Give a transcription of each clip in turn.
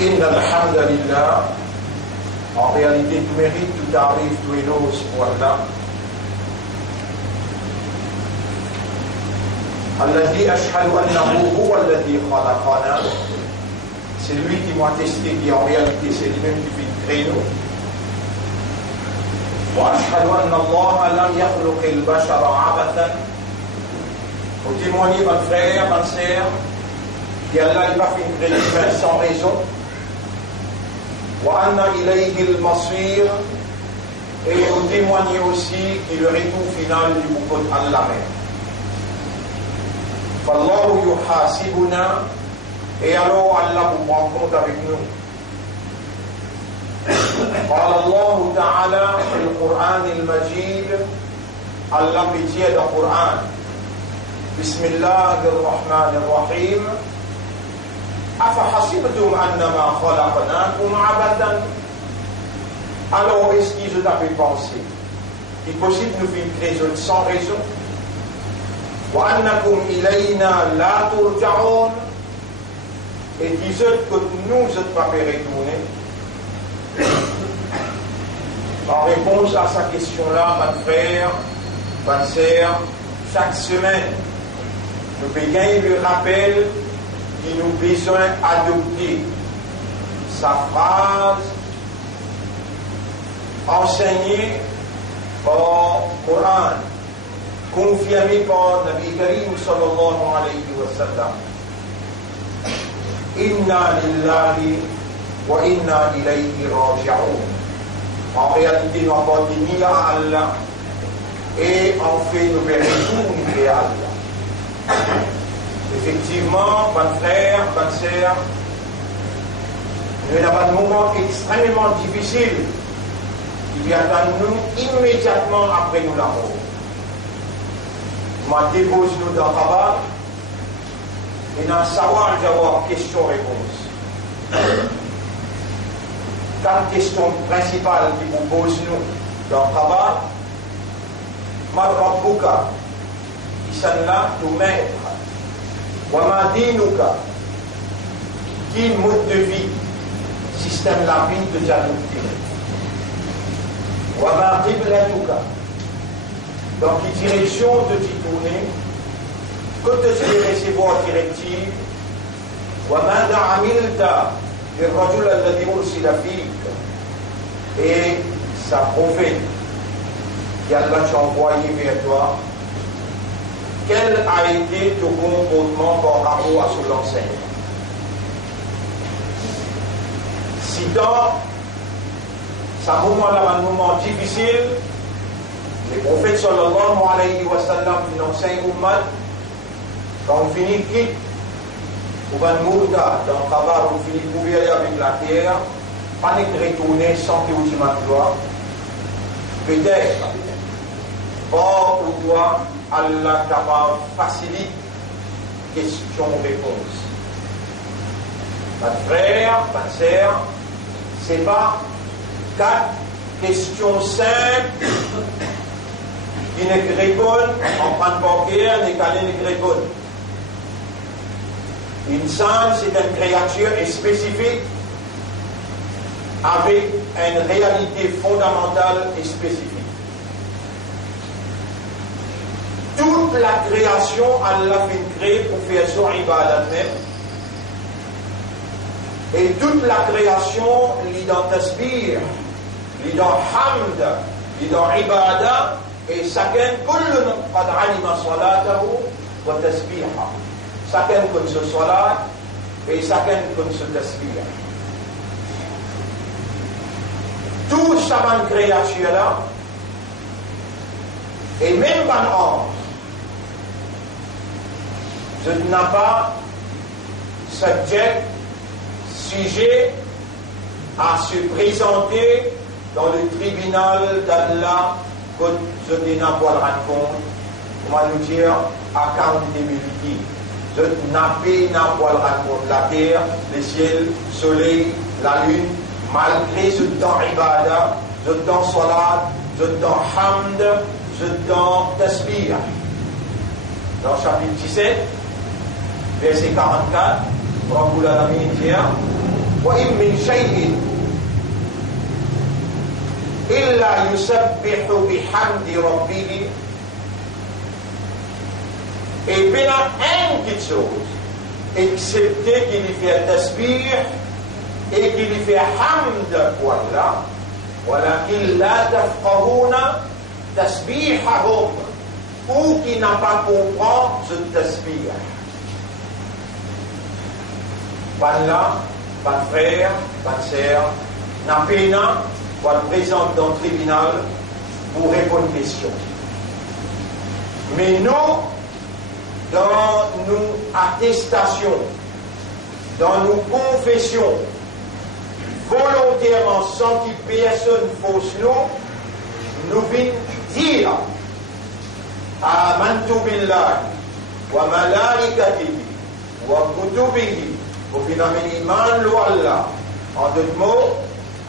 Inna alhamdulillah, en réalité tout mérite, tout arrive, tout éloge pour Allah. Alladhi ashhadu annahu huwa alladhi khalaqana. C'est lui qui m'a attesté qu'en réalité c'est lui-même qui fait créer nous. Wa ashhadu anna Allah lam yakhluq al-bashara abathan. Pour témoigner, mon frère, ma sœur, qu'Allah n'a pas fait une création sans raison. Wa anna ilayhi al-masir. Et vous témoignez aussi que le retour final du beaucoup d'Allah même. Fallahu yuhasibuna. Et alors Allah vous prend compte avec nous. قال الله تعالى في القرآن المجيد الله بيتيه dans القرآن بسم الله الرحمن الرحيم أفحسبتم أنما خلقناكم عبثا. Alors est-ce qu'ils ont fait penser qu'il est possible de nous faire une création sans raison? وأنكم إلينا لا ترجعون. Et disent que nous ne sommes pas retourner. En réponse à sa question-là, mon frère, ma sœur, chaque semaine, nous payons le rappel qu'il nous besoin d'adopter sa phrase enseignée par le Coran, confirmée par Nabi Karim sallallahu alayhi wa sallam. Inna lillahi wa inna ilayhi raji'un. En réalité, nous appartenons à Allah et en fait, nous retournons à Allah. Effectivement, mon frère, ma sœur, nous avons un moment extrêmement difficile qui vient à nous immédiatement après nous la mort. Je dépose nous dans le travail et dans le savoir d'avoir question-réponse. 4 questions principales qui vous posent nous dans le travail. Ma rabbuka, qui sont là, ton maître. Wa ma dinuka, qui mode de vie, système la vie de Janouti. Wa ma qiblatuka, dans quelle direction te t'y tourner, que te t'y recevoir directive. Wa ma da'amilta, الرجل الذي أرسل فيك. Et sa prophète qui Allah t'a envoyé vers toi, quel a été ton comportement par rapport à ce l'enseigne? Si dans ce moment-là, un moment difficile, les prophètes sallallahu alayhi wa sallam qui enseignent Ummah, quand on finit quitte, ou bien Mourda, dans le travail, on finit couvert avec la terre, pas de retourner sans que vous y gloire. Peut-être, or ou toi, Allah capable facilite question-réponse. Mon frère, ma sœur, ce n'est pas 4 questions simples qui ne répondent en train de bancaire, n'est qu'à ne répondent. L'insan, c'est une créature spécifique avec une réalité fondamentale et spécifique. Toute la création, Allah fait créer pour faire son ibadat même. Et toute la création, il dans tasbih, il dans hamd, il dans ibadat, et chacun, kullun qad alima salatahu wa tasbiha. Chacun comme ce salat et chacun comme ce tasbih. Tout ça dans créature là, et même pas ange, je n'ai pas sujet à se présenter dans le tribunal d'Allah que je n'ai pas le raconte, comment nous dire, accountability. Je n'ai pas le raconte la terre, le ciel, le soleil, la lune, malgré ce temps ibadah, ce temps salat, ce temps hamd, ce temps tasbih. Dans le chapitre 17, verset 44, Rabbul Alamin dit وإن من شيء إلا يسبح بحمد ربه. Et puis il y a une petite chose, excepté qu'il y fait tasbih et qu'il y fait hamd pour Allah, ولكن لا تفقهون تسبيحهم, ou qui n'a pas compris ce tasbih. Voilà, pas de frère, pas de sœur, n'a pas pour être présent dans le tribunal pour répondre aux questions. Mais nous, dans nos attestations, dans nos confessions, volontairement, sans que personne fausse nous venons dire Amantu billahi wa malaikatihi wa kutubihi wa finamini iman lo Allah. En d'autres mots,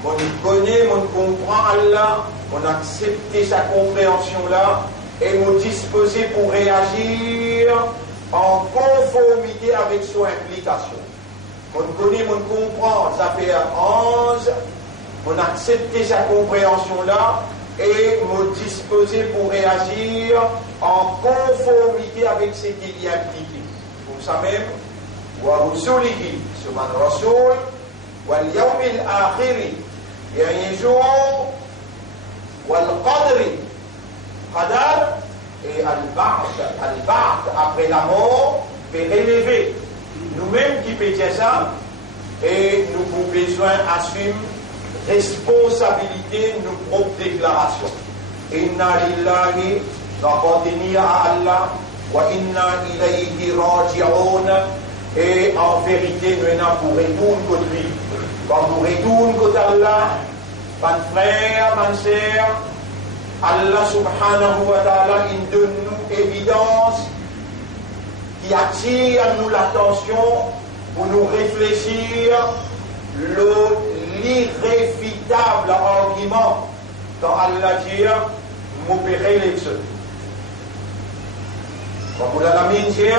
on connaît, on comprend Allah, on accepte sa compréhension-là et on disposé pour réagir en conformité avec son implication. On connaît, on comprend, ça fait 11, on accepte sa compréhension-là et on disposé pour réagir en conformité avec ce qu'il y a impliqué. Pour ça même, wa rusulihi, subhan rasul, wal yawmil akhiri, dernier jour, wal qadri, qadar, et al-ba'd, après la mort, peut relever. Nous-mêmes qui peut dire ça, et nous avons besoin d'assumer responsabilité de nos propres déclarations. Inna lillahi, nous appartenons à Allah, wa inna ilayhi raji'un, et en vérité, nous sommes pour retourner contre lui. Quand nous retournons contre Allah, mon frère, ma sœur, Allah subhanahu wa ta'ala, il donne nous évidence qui attire à nous l'attention pour nous réfléchir l'irréfutable argument quand Allah dit m'opérer les deux. Comme vous l'avez dit,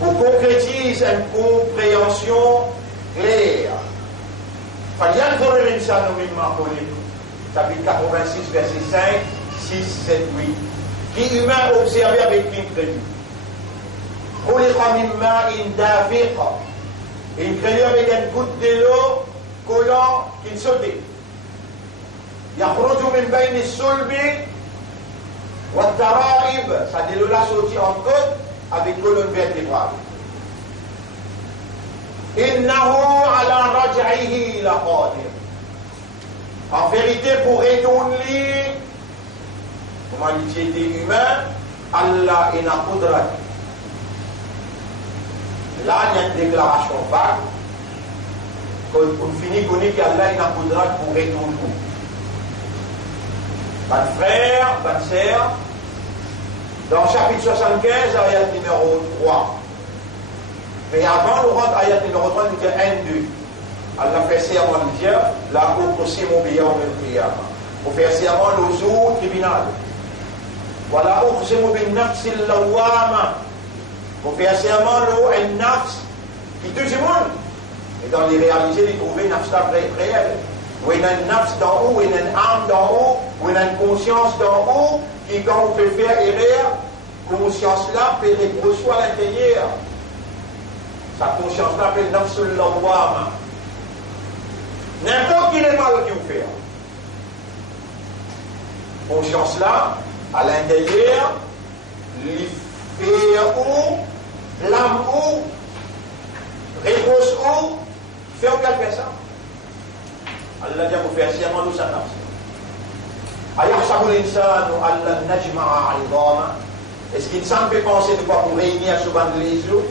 pour concrétiser une compréhension claire, فلينظر الإنسان مما خلق. Chapitre 86, verset 5, 6, 7, 8. Qui humain observé avec une crédit. خلق من ماء دافق. Une crédit avec une goutte de l'eau collant qui sautait. يخرج من بين الصلب والترائب. Ça dit l'eau là sorti en côte avec colonne vertébrale. إنه على رجعه لقادر. En vérité, pour retourner l'humanité humaine, Allah est dans Qudrat. Là, il y a une déclaration vague. On finit de connaître qu'Allah est dans Qudrat pour retourner. Pas de frère, pas de sœur. Dans le chapitre 75, ayat numéro 3. Mais avant, nous rentrons à ayat numéro 3, nous disons 1, 2. Allah fait serment de Dieu, là où aussi mon billet en même temps. Pour faire serment le jour tribunal. Voilà où c'est mon bin nafs lawama. Pour faire serment le nafs qui tue le monde. Et dans les réalités, de trouver une nafs réelle. Où il y a une nafs d'en haut, où il y a une âme d'en haut, où il y a une conscience d'en haut, qui quand on peut faire erreur, conscience-là peut reposer à l'intérieur. Sa conscience-là peut nafs lawama. N'importe quel mal qui vous fait. Conscience-là, à l'intérieur, les faire où, l'âme où, réponse où, faire aucune personne. Allah dit pour faire sciemment nous ça nafs. Ayahsabu l'insanu Allah najma'a 'idama. Est-ce qu'il s'en peut penser de quoi pour réunir sur ban les yeux?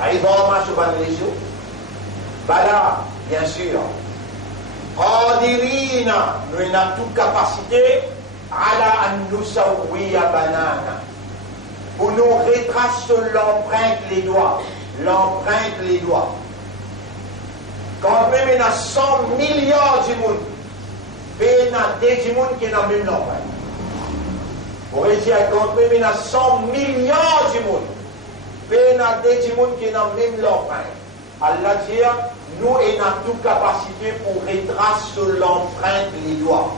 'Idama sur ban les yeux? Bala, bien sûr. Qadirina, nous avons toute capacité ala an nusawwiya banana. Pour nous retracer l'empreinte les doigts. L'empreinte les doigts. Quand même il y a 100 milliards de monde, il y a des gens qui ont même l'empreinte. Pour dire quand même il y a 100 milliards de monde, il y a des gens qui ont même l'empreinte. Allah dit, nous avons toute capacité pour retracer sur l'empreinte les doigts.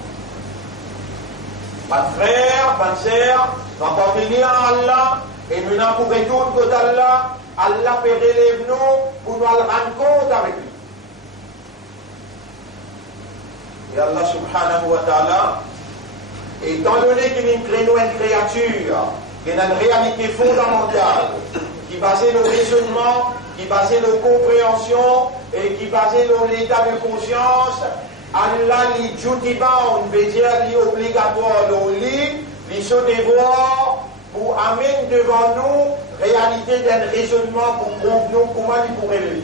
Pas de frère, pas de sœur, nous appartenons à Allah, et nous n'avons pas retourner côté Allah. Allah peut relever nous pour nous rendre compte avec lui. Et Allah subhanahu wa ta'ala, étant donné qu'il est une créature, qui a une réalité fondamentale, qui est basée sur le raisonnement, qui est basée sur la compréhension, et qui est basée sur l'état de conscience, Allah li jutiba, on veut dire, li obligatoire, li se devoir, pour amener devant nous réalité d'un raisonnement pour prouver nous comment il pourrait le dire.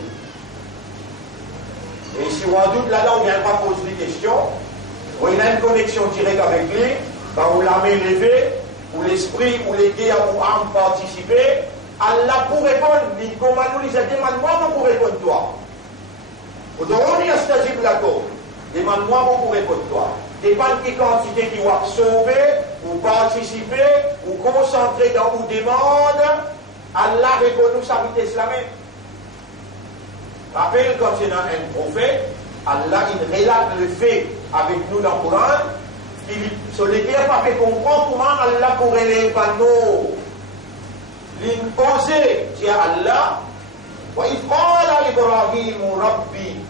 Et si on doute là-dedans, on ne vient pas poser des questions, on a une connexion directe avec lui, ben on l'a mis levé, ou l'esprit, ou les guerres, ou âme participer, Allah pour répondre, dit comment nous les demande-moi pour répondre toi. Vous devez dire c'est la cause. Demande-moi pour répondre toi. Dépend de quelle quantité qui va sauver, ou participer, ou concentrer dans ou demande, Allah répond nous sa vie islamique. Rappelle quand il y a un prophète, Allah il relate le fait avec nous dans le Coran, sur lesquels pas fait comprendre comment Allah pourrait les panneaux. L'imposer, dit Allah, wa ifqala Ibrahim Rabbi.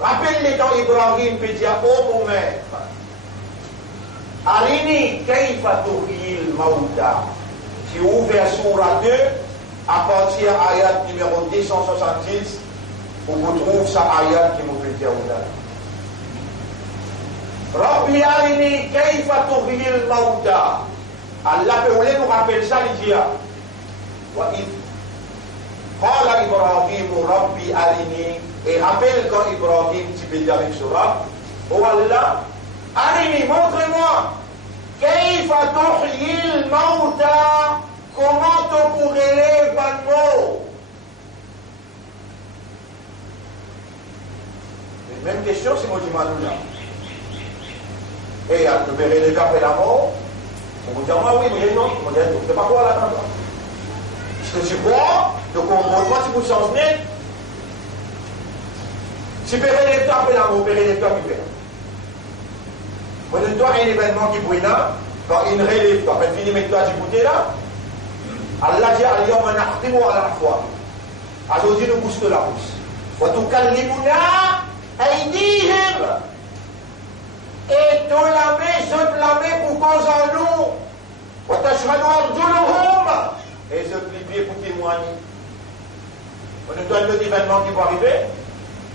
Rappelle-les dans Ibrahim peut dire, oh mon maître, Arini kayfa tuhyil mauta. Si vous ouvrez Surah 2, à partir de ayat numéro 266, vous trouvez ça ayat qui vous fait dire Rabbi Arini kayfa tuhyil mauta. Allah peut nous rappeler ça, il dit, wa qala Ibrahim Rabbi Arini. Et rappelle quand Ibrahim, tu peux dire avec Surah, oh Allah, Arini, montre-moi, kayfa tuhyil mauta, comment tu pourrais les mort. Même question, c'est moi qui m'en dis là. Et tu verrais les gars après la mort, on vous dit, ah oui, mais non, on dit, tu ne sais pas quoi là-dedans. Ce que tu crois, le comportement, tu peux changer. Si père les temps après la mort, père les temps qui perd. Moi, de toi, un événement qui brûle là, quand il relève, quand il finit avec toi du côté là, Allah dit, Al-Yawm nahtimu ala afwahihim. Aujourd'hui, nous bouge de la bouche. Wa tukallimuna aydihim. Et ton lamé, je lamé pour cause en nous. Wa tashhadu arjuluhum. Et je te pieds pour témoigner. On nous donne le événement qui va arriver.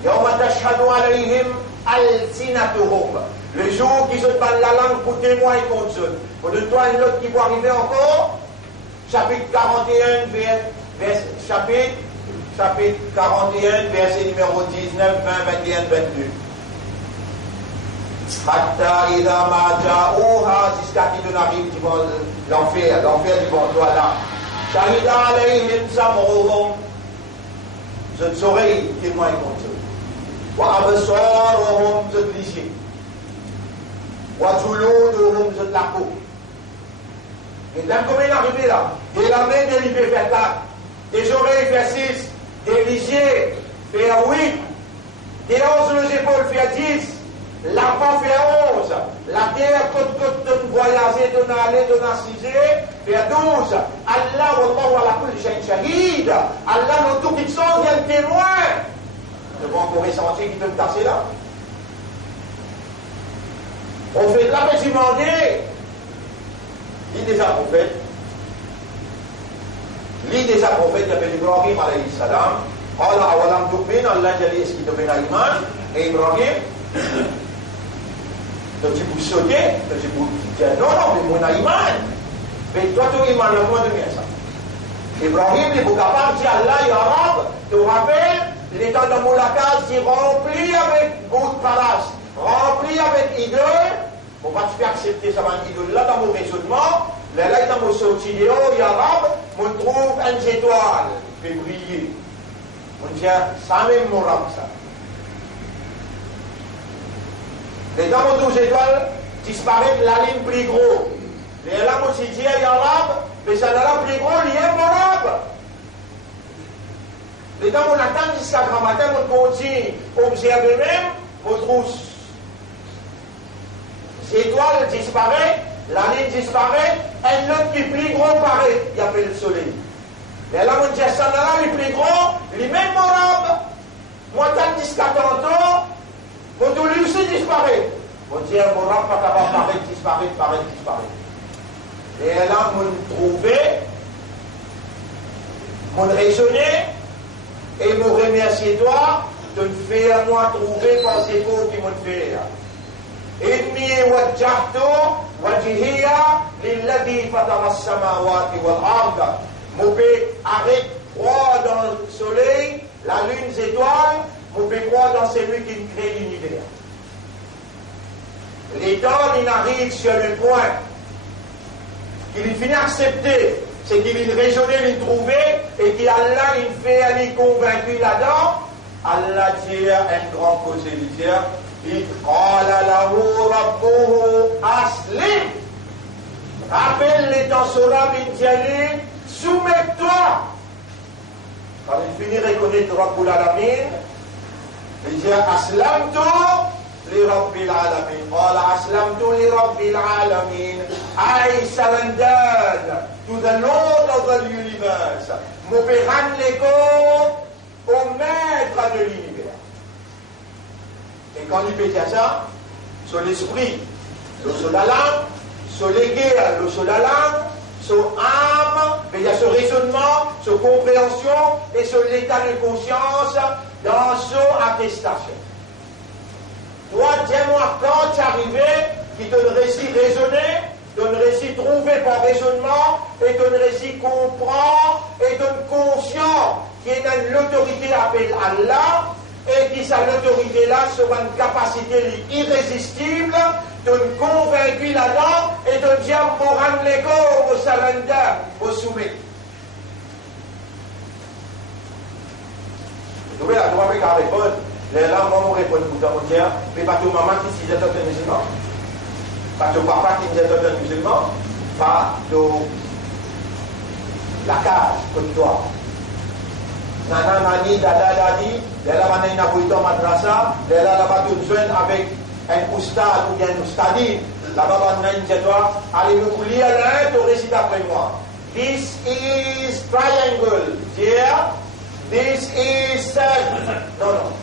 Yawma tashhadu alayhim alsinatuhum. Le jour qu'ils se parlent la langue pour témoigner contre eux. On nous donne l'autre qui va arriver encore. Chapitre 41, chapitre 41, verset numéro 19, 20, 21, 22. Hatta idha ma ja'uha, jusqu'à qu'il arrive devant l'enfer devant toi là. Shahida alayhim sam'uhum. Cette oreille témoigne contre eux. Wa absaruhum, cette lycée. Wa juluduhum, cette la peau. Et là, comment il est arrivé là? Des lamelles de l'IP fait 4, des oreilles fait 6, des lisiers fait 8, des os les épaules fait 10, la peau fait 11, la terre, toute voyager, toute aller, toute assiser, fait 12. Allah, Wallahu ala kulli shay'in shahid. Allah, nous tout qui sont, il y a le témoin. Nous devons encore ressentir qui peut me tasser là. On fait de la paix demander. Lis déjà prophète. Lis déjà prophète, il appelle Ibrahim alayhi salam. Allah awalam tu'min, Allah jali est-ce qu'il te fait iman. Et Ibrahim, donc tu peux sauter, tu peux dire non, mais mon iman. Mais toi, tu iman, le moins de bien ça. Ibrahim, il est capable de dire Allah, ya Rab, tu te rappelles, l'état de Moulakaz, c'est rempli avec beaucoup de palaces, rempli avec idoles. On va te faire accepter ça, là dans mon raisonnement, mais là dans mon sortie, oh, ya Rab, on trouve une étoile qui fait briller. On dit, ça même mon Rab, ça. Et dans mon 12 étoiles, disparaît la ligne plus gros. Et là, moi, je dis, ya Rab, mais ça n'a pas plus gros, il y a mon Rab. Les temps, on attend jusqu'à grand matin, on continue, observer même, on trouve. L'étoile disparaît, la ligne disparaît, un autre qui est plus gros paraît, il appelle le soleil. Mais là, on dit, ça là, il est plus gros, les mêmes morabes, moi, tant jusqu'à tantôt, mon tout lui aussi disparaît. On dit, un morabe, pas capable paraître, disparaître. Et là, on trouvait, on raisonnait, et me remercier toi de me faire moi trouver par ces mots qui m'ont fait. إني وجهت وجهي للذي فطر السماوات والأرض. Mon père arrête croire dans le soleil, la lune, les étoiles, mon père croire dans celui qui crée l'univers. Les temps, il arrive sur le point qu'il finit accepter, c'est qu'il raisonnait, il trouvait, et qu'Allah, il fait aller convaincu là-dedans. Allah dit un grand causé, il dit, il قال له ربه أسلم. Rappelle les temps solam, il dit, soumets-toi. Quand il finit de reconnaître Rabbul Alamin, il dit, aslamtu li Rabbil Alamin. قال aslamtu li Rabbil Alamin. I surrendered to the Lord of the universe. M'opérant l'écho au maître de l'univers. Et quand il peut dire ça, sur l'esprit, sur la langue, sur les guerres, sur la langue, sur âme, il y a ce raisonnement, sur compréhension et sur l'état de conscience dans son attestation. Toi, dis-moi quand tu es arrivé, qui te réussit raisonner, te réussit trouver par raisonnement, et te réussit comprendre, et te conscient qui est dans l'autorité appelée Allah, et qui sa l'autorité là sur une capacité irrésistible de nous convaincre là-dedans et de dire pour rendre les corps au surrender, au soumettre. Vous voyez, la droite avec la réponse, les là, maman répond pour ta mondiale, mais pas tout maman qui s'y est un musulman, pas tout papa qui s'y est un musulman, pas tout la case comme toi. Nana, nani, dada, dadi, elle a mané une abouille madrasa, elle a là-bas toute jeune avec un oustad ou bien une oustadine. Là-bas, on a une jettoir, allez me couler à l'un, tu récites après moi. This is triangle, dear. This is non.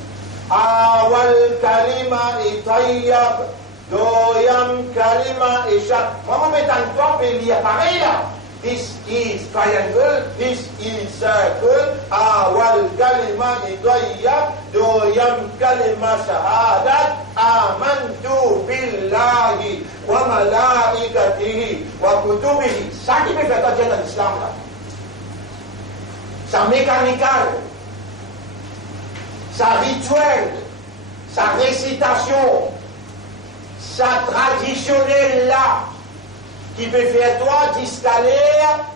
Awal kalima itayyab, doyam kalima ishak. Maman met un temps et il y a pareil là. This is triangle, this is circle, awal kalima itayyab, doyam kalima shahadat, amantu billahi, wa malaikatihi, wa kutubihi. Ça qui me fait entendre dans l'islam là. Ça mécanical, ça rituel, sa récitation, sa traditionnelle là, qui peut faire toi d'escaler,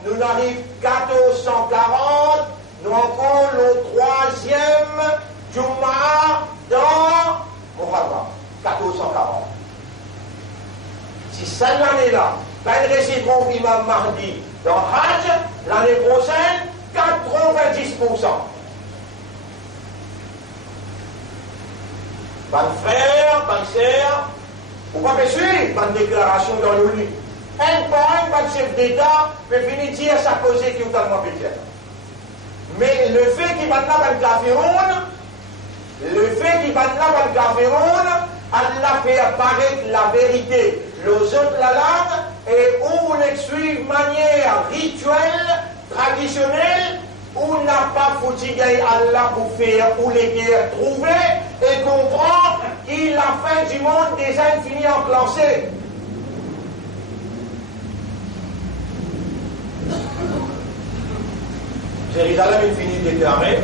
nous n'arrive 1440, nous encore le 3e Juma dans Muharram, 1440. Si cette année-là, quand il récite mon imam Mahdi dans Hajj, l'année prochaine, 90%. Ban frère, ban sœur, vous pouvez suivre ban déclaration dans l'ONU. Un par un, ban chef d'État peut finir dire sa cause qui est totalement pétière. Mais le fait qu'il va là ban Gafiroun, Allah fait apparaître la vérité. Les autres la langue, et où on suit de manière rituelle, traditionnelle, où on n'a pas foutu Allah pour faire ou les guerres trouver et comprendre qu'il la fin du monde déjà fini enclenchée. Jérusalem est fini déclaré.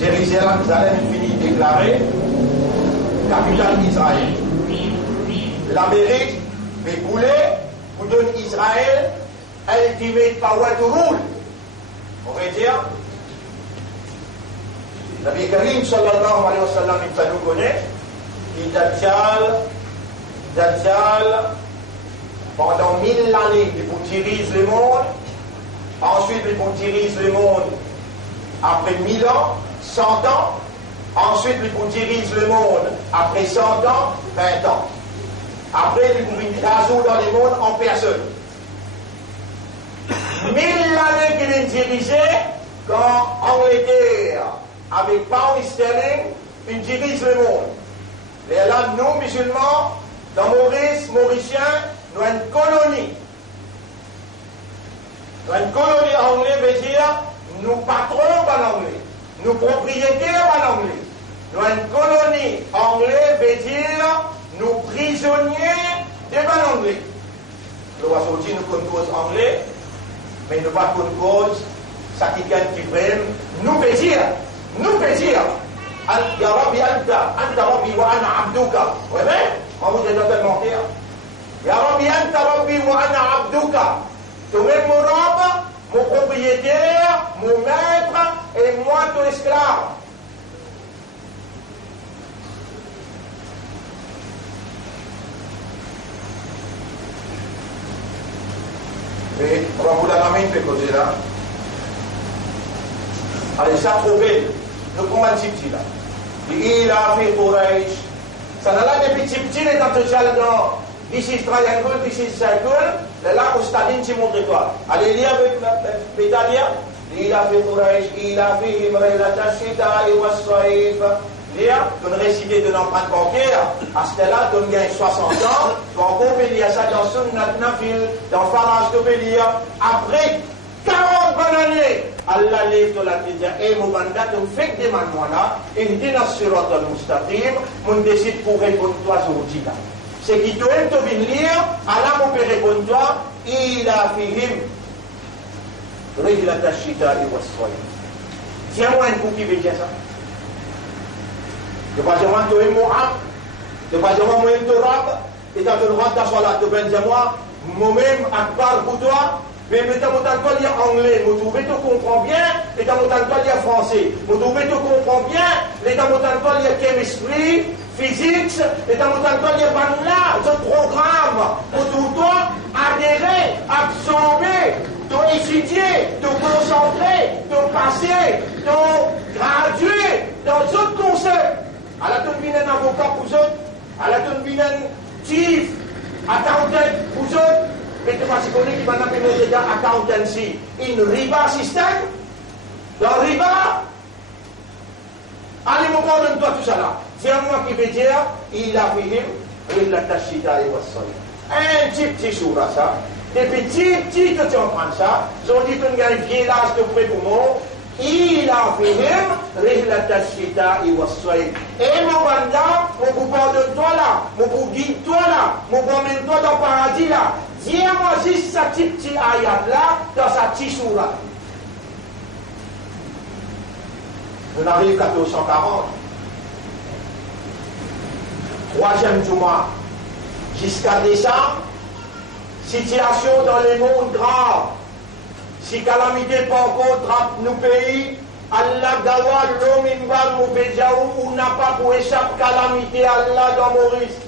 Jérusalem est fini déclaré. Capitale d'Israël. L'Amérique fait couler pour donner Israël ultimate power to rule. On va dire, Nabi Karim sallallahu alayhi wa sallam, il nous connaît, il Dajjal, pendant 1000 années, il dirige le monde, ensuite il dirige le monde après 1000 ans, 100 ans. Ensuite, il dirige le monde après 100 ans, 20 ans. Après, il pouvait résoudre dans le monde en personne. 1000 années qu'il est dirigé, quand Angleterre, avec pound sterling, il dirige le monde. Et là, nous, musulmans, dans Maurice, Mauriciens, nous avons une colonie. Nous avons une colonie anglaise, veut dire, nous patrons en anglais, nous propriétaires en anglais. Nous avons une colonie anglaise, veut dire, nous prisonniers de l'anglais. Nous avons sorti nous une cause anglais, mais nous pas une cause, ça qui gagne qui prenne, nous veut dire, Ya Rabbi anta Rabbi wa ana abduka. Oui, mais, moi vous êtes totalement clair. Ya Rabbi anta Rabbi wa ana abduka. Toi-même mon robe, mon propriétaire, mon maître, et moi ton esclave. Et on va vous la ramener de côté là. Allez, ça trouver. Nous prenons un petit là. Il a fait Quraysh. Ça n'a pas de petit les tantocales dans this is triangle, this is circle. Là, au stade, tu montres toi. Allez lire avec Bétalia. Il a fait Quraysh, il a fait Himre, la Tachita et Wassaïf. Lire, tu réciter de l'empreinte bancaire. À ce là tu gagnes 60 ans. Quand on peut lire ça dans Sunnat Nafil, dans Faraj, tu peux lire. Après 40 bonnes années. Allah lève de la tête et mon mandat nous fait des manuels là, et il dit dans Surat al-Mustaqim, on décide pour répondre toi aujourd'hui là. C'est qui toi tu viens lire, Allah vous peut répondre toi, il a fihim, régla tashita et wassoy. Tiens-moi un coup qui veut dire ça. De pas dire moi tu es Moab, de pas dire moi tu es Torab, et quand tu rentres dans la tu peux dire moi-même akbar pour toi. Mais quand on lire anglais, vous trouvez que tu comprends bien, et quand on lire français, vous trouvez que tu comprends bien, et quand on lire chemistry, physique, et quand on lire là, ce programme, pour tout toi, adhérer, absorber, te étudier, te concentrer, te passer, te graduer dans d'autres concepts. À la tonne un avocat pour eux, à la tonne un chief, accountant pour eux. Et que parce qu'on est qui va appeler déjà accountancy in riba system, dans riba, allez mon corps donne-toi tout ça là. Tiens-moi qui veut dire, il a fait il la tachita et wassoy. Un petit sourd à ça. Des petits que tu entends ça, ils ont dit qu'on a un village de près pour moi. Il a fait la tachita et wassoy. Et mon banda, mon coupon de toi là, mon coupon toi là, mon promène toi dans le paradis là. Dis-moi juste sa petite ayat là, dans sa petite soura. On arrive à 1440. Troisième Juma. Jusqu'à décembre, situation dans le monde grave. Si calamité pas encore trappe nos pays, Allah gawa l'homme inval moubejaou ou n'a pas pour échapper calamité Allah dans Maurice.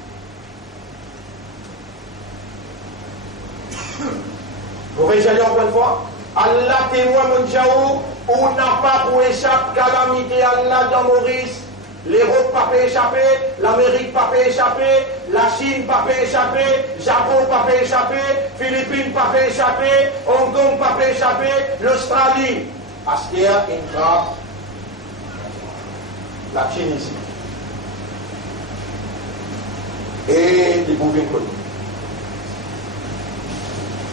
Vous réjouissez encore une fois, Allah témoin mon Jaou, on n'a pas pour échapper calamité Allah dans Maurice. L'Europe pas peut échapper, l'Amérique pas peut échapper, la Chine pas peut échapper, Japon pas peut échapper, Philippines pas peut échapper, Hong Kong pas peut échapper, l'Australie. Astia, Intra, la Tunisie. Et les bouvines connues.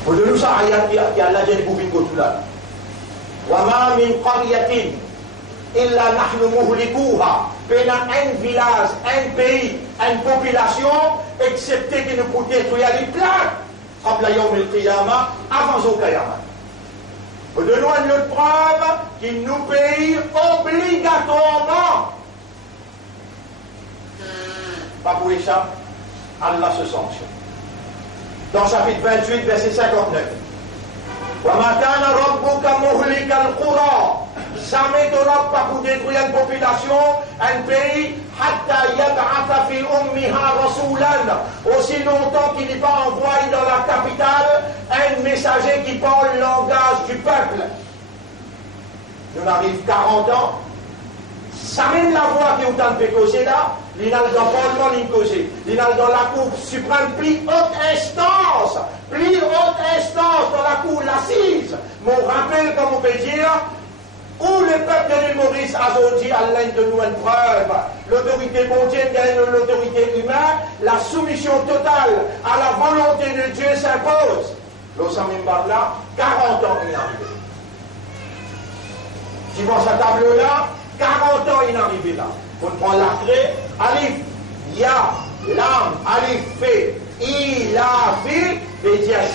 Pour nous, ça, il y a la gente bouvine connues là. Wama min qaryatin illa nahnu muhlikuha. Pendant un village, un pays, une population, excepté que nous pouvons détruire les plaques, comme la Yom el-Qiyamah, avant au Qiyamah. Nous donnons une autre preuve qui nous paye obligatoirement. Pas pour échapper, Allah se sanctionne. Dans chapitre 28, verset 59. وَمَا كَانَ رَبُّكَ مُهْلِكَ الْقُرَى. Jamais tu n'auras pas pour détruire une population, un pays, حَتَّى يَبْعَثَ فِي أُمِّهَا رَسُولًا. Aussi longtemps qu'il n'est pas envoyé dans la capitale un messager qui parle le langage du peuple. nous arrivons 40 ans, ça même la voix qui est autant de causer là, il y a dans le Parlement, il y a dans la Cour suprême, plus haute instance dans la Cour, l'assise. Mon rappel, comme on peut dire, où le peuple de l'île Maurice a aujourd'hui à l'aide de nous une preuve. L'autorité mondiale gagne l'autorité humaine, la soumission totale à la volonté de Dieu s'impose. L'Osamimbar là, 40 ans il est arrivé. Tu vois sa tableau-là, 40 ans il est arrivé là. On prend l'entrée, Alif, Ya, Lam, Alif, Fait, il a fait,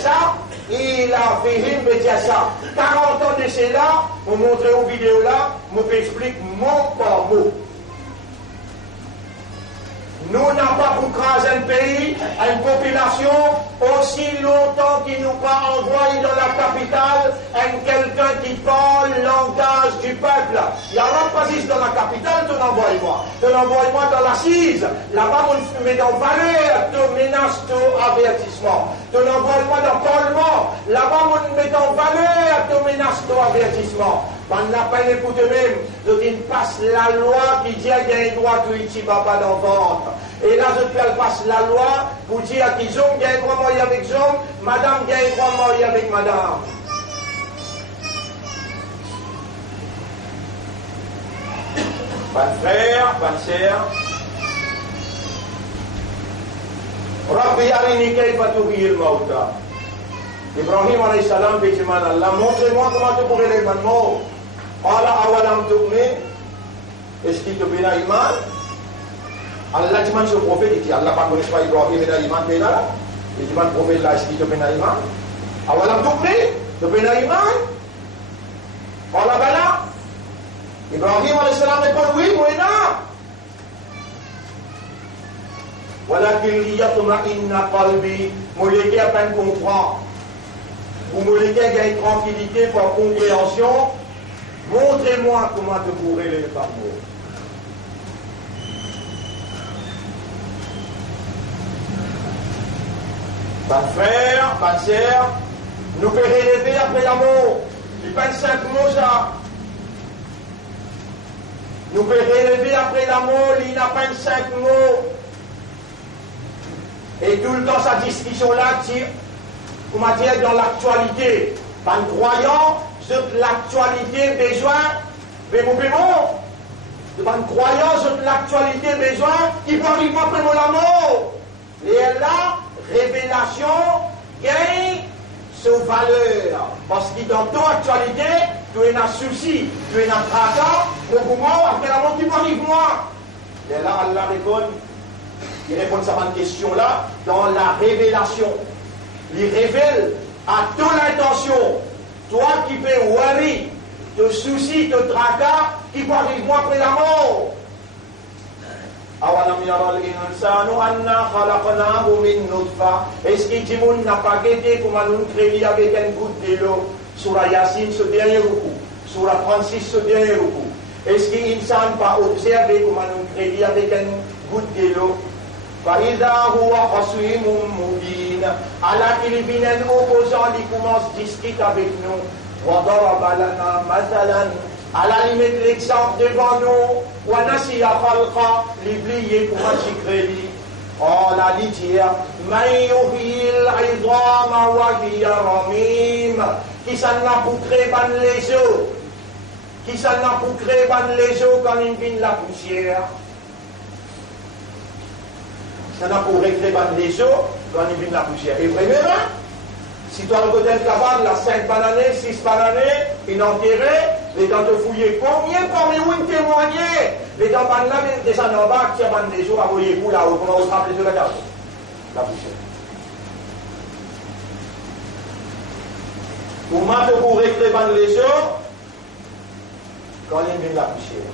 ça, il a fait him, ça. 40 ans de cela, on montre aux vidéos là, on explique mot par mot. Nous n'avons pas pour craser un pays, une population, aussi longtemps qu'il nous pas envoyé dans la capitale quelqu'un qui parle le langage du peuple. Il y a pas juste dans la capitale, tu l'envoies-moi. Tu l'envoies-moi dans l'assise. Là-bas, on met en valeur, tu menaces, tu avertissement. Tu l'envoies-moi dans le Parlement. Là-bas, on met en valeur, tu menaces, tu avertissement. On n'a pas écouté même, donc il passe la loi qui dit qu'il y a un droit de ici, papa d'enfant. Et là, elle passe la loi pour dire qu'ils ont un droit de marier avec hommes, madame a un droit de marier avec madame. Pas de frère, pas de sœur. Rabbi arini kayfa tuhiyil mauta. Ibrahim alayhi salam dit à Allah, montrez-moi comment tu pourrais les morts. Allah awalam tu'min. Est-ce qu'il te bénit iman? Allah dit man ce prophète, il dit Allah pas connaît pas Ibrahim et iman bénala. Il dit man prophète là, est-ce qu'il te bénit iman? Awalam tu'min, te bénit iman? Allah bala. Ibrahim alayhi salam répond oui, moi non. Walakin liyatma'inna qalbi, moi les à peine comprend. Ou moi les gars gagne tranquillité par compréhension. Montrez-moi comment te bourrer les tambours. Pas de frère, pas de sœur, nous pouvons relever après l'amour. Il pas 5 mots ça. Nous pouvons relever après l'amour, il n'a pas 5 mots. Et tout le temps, sa discussion-là tire, comment dire, dans l'actualité. Pas de croyants, sur l'actualité besoin, mais vous pouvez bon. Pas de croyants, sur l'actualité besoin, qui peut arriver après mon amour. Et là, révélation gagne sa valeur. Parce que dans ton actualité, tu es un souci, tu es un tracas, pour moi, après l'amour, tu peux arriver moi. Et là, Allah répond. Il répond à cette question-là dans la révélation. Il révèle à ton intention, toi qui fais worry, te soucis, te tracas, qui peut arriver moi après la mort. Awalam yara al-insanu anna khalaqnahu min nutfa. Est-ce que tout le monde n'a pas guetté comment nous créons avec une goutte de l'eau? Surah Yassine, ce dernier recours. Surah 36, ce dernier recours. Est-ce que l'insan n'a pas observé comment nous créons avec une goutte de l'eau? فإذا هو خصيم مبين على qu'il vient un opposant qui commence à discuter avec nous وضرب لنا مثلا à la limite l'exemple devant nous ونسي خلقا l'oublier comment tu crées oh la litière من يحيي العظام وهي رميم qui s'en a pour créer les os qui s'en a pour créer les os quand il vient la poussière. Ça n'a pour récréer les eaux quand il vient de la poussière. Et vraiment, si tu as le côté capable, la 5 bananes, 6 bananes, une enterrée, les dents te fouiller. Combien parmi vous témoigner? Les dents bananes, des en bas, qui a des eaux, à voyez-vous là-haut, comment on se rappelle de la carte? La poussière. Comment tu pour récréer les eaux quand il vient de la poussière?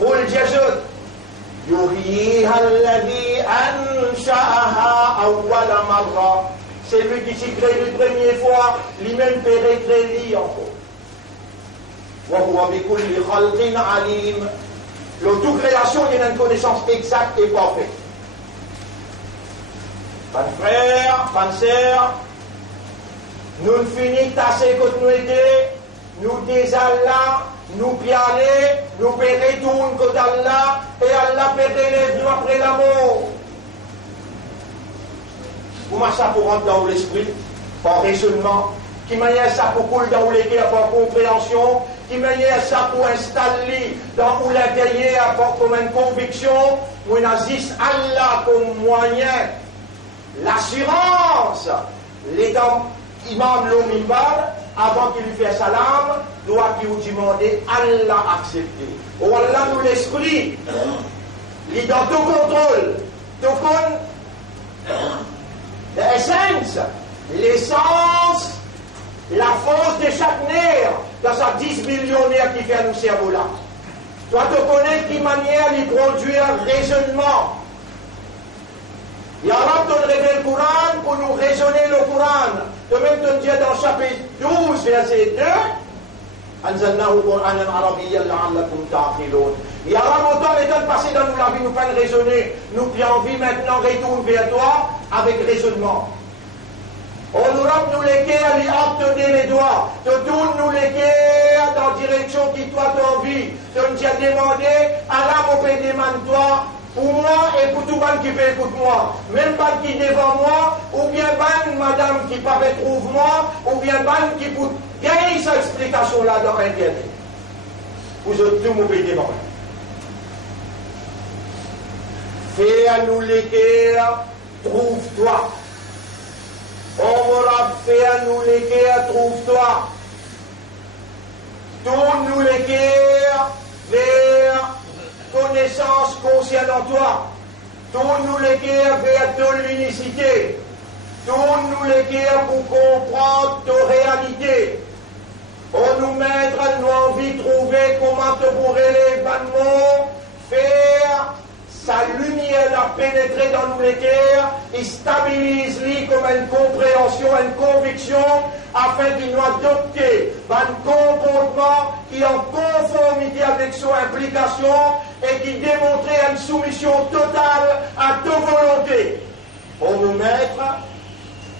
Pour le diazot. يحييها الذي أنشأها أول مرة. C'est lui qui s'y crée une première fois, lui-même peut recréer encore. وهو بكل خلق عليم. L'autocréation est une connaissance exacte et parfaite. Pas de frère, pas de sœur, nous finissons tasser comme nous étions, nous des Allah, nous pialer, nous payer tout côté Allah, et Allah payer nous après la mort. Comment ça pour rentrer dans l'esprit, par raisonnement, qui manière ça pour couler dans les cœurs par compréhension, qui manière ça pour installer dans l'intérieur comme une conviction, où on agisse Allah comme moyen, l'assurance, les imam l'omimbar, avant qu'il lui fasse salam, doit qu'il vous demander Allah accepter. Ou Allah nous l'esprit, il est dans tout contrôle, tout l'essence, la force de chaque nerf dans sa 10 millionnaire qui fait nous cerveau là. Toi, tu connais qui manière de produire raisonnement. Allah te révèle le Coran pour nous raisonner le Coran. De même te dire dans chapitre 12, verset 2, Anzalnahu Qur'anan Arabiyyan la'allakum ta'qilun. Et Allah, mon temps étant passé dans nous la vie, nous fait raisonner. Nous qui envie maintenant retourne vers toi avec raisonnement. On nous rampe nous les cœurs, les actes de les doigts. Tu tournes nous les cœurs dans la direction qui toi t'as envie. Tu nous as demandé, Allah mon père demande toi, pour moi et pour tout le monde qui peut écouter moi. Même pas qui devant moi, ou bien ban madame qui pas trouve moi, ou bien ban qui peut gagner sa explication là dans Internet. Vous autres, tout mon père demande. Fais à nous les cœurs, trouve-toi. On m'aura fait à nous les cœurs, trouve-toi. Tourne-nous les cœurs vers connaissance concernant toi. Tourne-nous les cœurs vers ton unicité. Tourne-nous les cœurs pour comprendre ta réalité. On nous mettra, nous envie de trouver comment te pourrait les bannements faire. Sa lumière a pénétré dans nos cœurs et stabilise-les comme une compréhension, une conviction, afin qu'il nous adopte un comportement qui est en conformité avec son implication et qui démontrait une soumission totale à ta volonté. Pour nous mettre,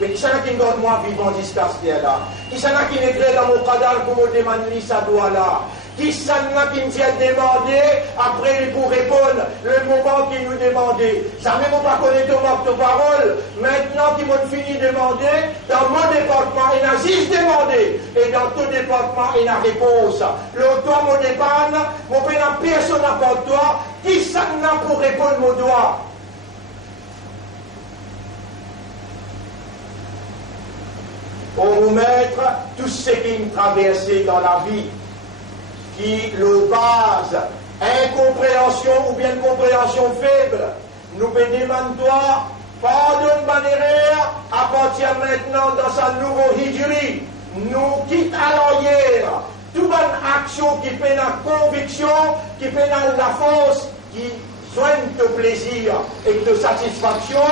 mais qui s'en a qui donne moi vivant jusqu'à ce là, qui s'en a qui n'est dans mon cadavre pour me demander ça doit là. Qui s'en a qui nous a demandé, après il pour répondre le moment qu'il nous demandait. Ça ne m'a pas connu de parole. Maintenant qu'ils m'ont fini de demander, dans mon département, il a juste demandé. Et dans tout département, il a réponse. Le toi, mon dépanne, mon père, personne n'a pas de toi. Qui s'en a pour répondre mon doigt? Pour nous mettre tout ce qui nous traversait dans la vie, qui le base, incompréhension ou bien compréhension faible, nous demandons toi, pardonne ma erreur, à partir maintenant dans sa nouveau hijri, nous quitte à l'arrière, toute bonne action qui fait la conviction, qui fait la force, qui soigne de plaisir et de satisfaction,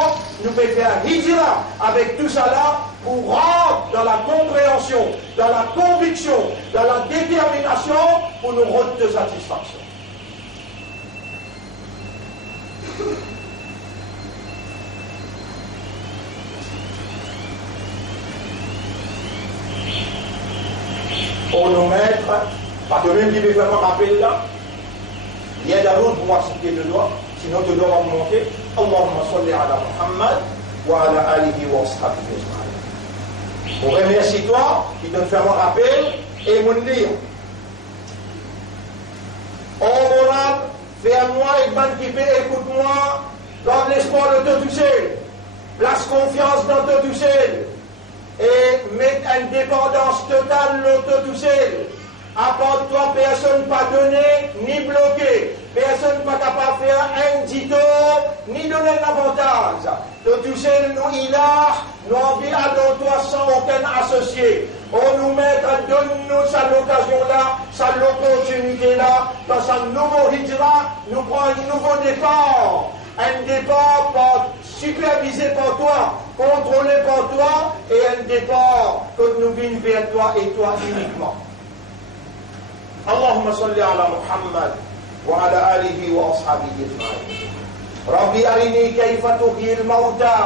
nous pouvons faire hijra avec tout cela pour rentrer dans la compréhension, dans la conviction, dans la détermination pour nous rendre de satisfaction. Pour nous mettre, parce que même qui veut vraiment rappeler là, il y a d'autres pour moi citer le doigt, sinon tu dois monter. Allahumma salli ala Muhammad wa ala alihi wa ashabihi ajma'in. Pour remercier toi qui te fait mon rappel et mon dire. Oh mon âme, fais à moi et ban qui fait, écoute-moi, garde l'espoir de te toucher, place confiance dans te toucher et mets une dépendance totale de te toucher. Apporte-toi, personne pas donné ni bloqué, personne pas capable de faire un dito ni donner un avantage. De toucher nous il a, nous envie à toi sans aucun associé. On nous met, donne-nous cette occasion-là, cette opportunité-là, dans ce nouveau hijra, nous prenons un nouveau départ. Un départ supervisé par toi, contrôlé par toi, et un départ que nous venons vers toi et toi uniquement. اللهم صل على محمد وعلى آله وأصحابه أجمعين. ربي أرني كيف تحيي الموتى.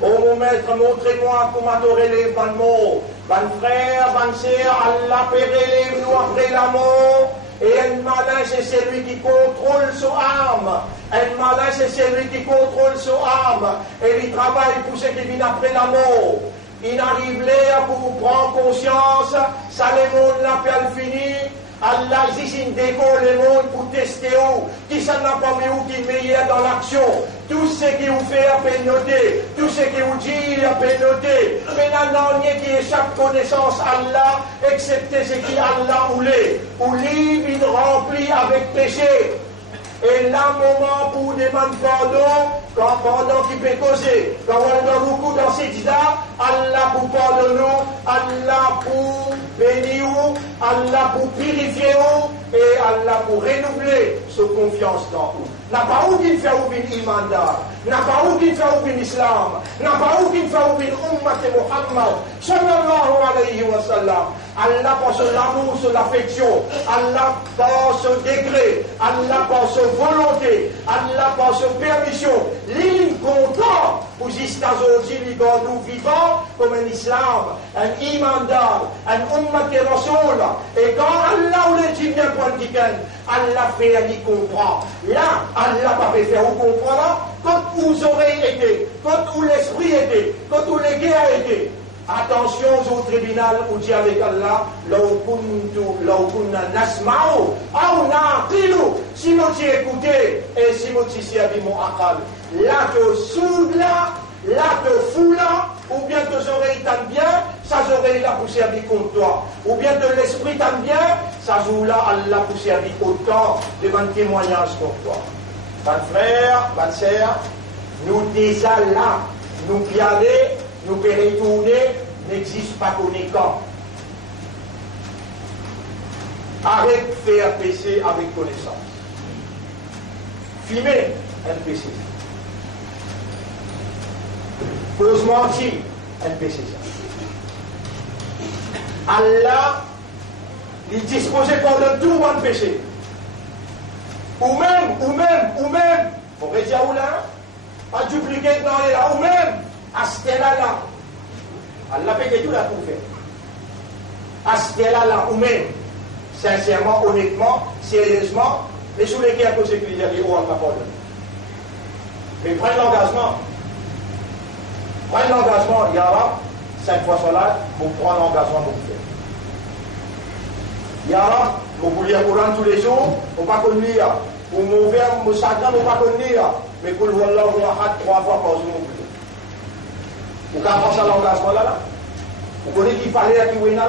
Ô mon maître, montrez-moi comment tu relèves un mot, Ban frère, ban sœur, Allah péré nous après la mort. Et un malin, c'est celui qui contrôle son âme. Un malin, c'est celui qui contrôle son âme. Et il travaille pour ce qui vient après la mort. Il arrive là pour prendre conscience, ça le monde n'a pas fini. Allah ici décolle le monde pour tester où, qui s'en a pas mis où, qui est meilleur dans l'action. Tout ce qui vous fait à peine noter, tout ce qui vous dit à peine noter. Mais là, il qui échappe connaissance Allah, excepté ce qui Allah voulait. Ou livre, il remplit avec péché. Et là, moment pour demander pardon, quand pendant qu'il peut causer, quand on a beaucoup dans ces là, Allah pour pardonner, Allah pour bénir, Allah pour purifier, et Allah pour renouveler sa confiance dans vous. N'a pas où qu'il fait ou bin imandar, n'a pas où qu'il fait ou bin islam, n'a pas où qu'il fait ou bin ummat Muhammad, sallallahu alayhi wa sallam. Allah par son amour, son affection, Allah par son degré, Allah par son volonté, Allah par son permission, l'île content pour jusqu'à aujourd'hui, nous vivons comme un islam, un imandar, un ummat rasoul. Et quand Allah ou le dit bien pour le week-end, Allah fait à y comprendre. Là, Allah va faire vous comprendre quand vous aurez été, quand vous l'esprit était, quand vous les guerres étaient. Attention au tribunal où dit avec Allah, si vous écoutez et si vous servez mon akal, là te soude là te fou là, ou bien tes oreilles t'aiment bien, ça oreilles là pour servir contre toi, ou bien de l'esprit t'aime bien, ça joue là Allah pour servir autant devant témoignage contre toi. Votre frère, votre sœur, nous déjà là, nous y aller, nous pouvons retourner, n'existe pas qu'on est quand. Arrête de faire péché avec connaissance. Filmer un péché. Faut se mentir, un péché. Allah, il dispose de tout mon péché. Ou même, faut dire où là, pas dupliquer dans les là, ou même, à ce là. Allah fait tout là pour faire. À ce là, ou même, sincèrement, honnêtement, sérieusement, mais sous lesquels que c'est qu'il y a des hauts à la porte. Mais prenez l'engagement. Prenez l'engagement, il y aura 5 fois cela, vous prenez l'engagement pour faire. Il y aura, vous pouvez lire le Coran tous les jours, vous ne pouvez pas le lire. Vous m'ouvrez mon chagrin, vous ne pouvez pas le lire. Mais pour le voir là, vous avez 3 fois par jour. Vous avez pensé à l'engagement là. Vous connaissez qui fallait à qui vous est là.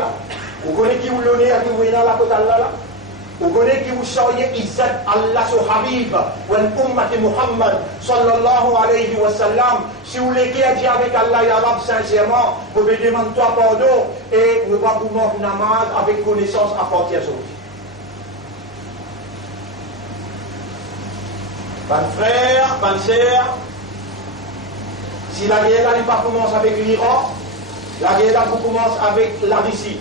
Vous connaissez qui vous l'honneur à qui vous est là, côté là. Vous connaissez qui vous soyez Izzat Allah sur Habib, ou un ummat Muhammad, sallallahu alayhi wa sallam. Si vous voulez qu'il dit avec Allah et Arab sincèrement, vous pouvez demander toi pardon et vous va vous montrer namaz avec connaissance à partir d'aujourd'hui. Bonne frère, bonne sœur, si la guerre là, pas commence avec l'Iran, la guerre là commence avec la Russie.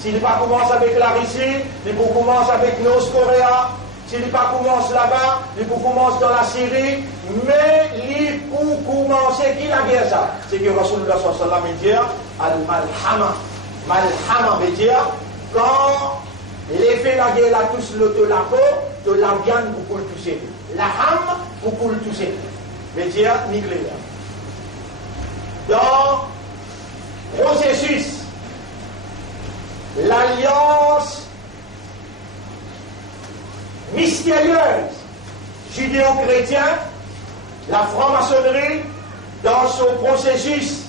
S'il n'est pas commence avec la Russie, il peut commencer avec Nord-Corée. S'il n'est pas commence là-bas, il peut commencer dans la Syrie. Mais il peut commencer qui la guerre ça? C'est que Rasulullah sallallahu alayhi wa sallam dit Al-Malhama. Malhama veut dire quand l'effet de la guerre là touche la peau, de la viande vous pouvez le toucher. La ham vous pouvez le toucher. Veut dire nucléaire. Dans processus l'alliance mystérieuse judéo-chrétien, la franc-maçonnerie, dans son processus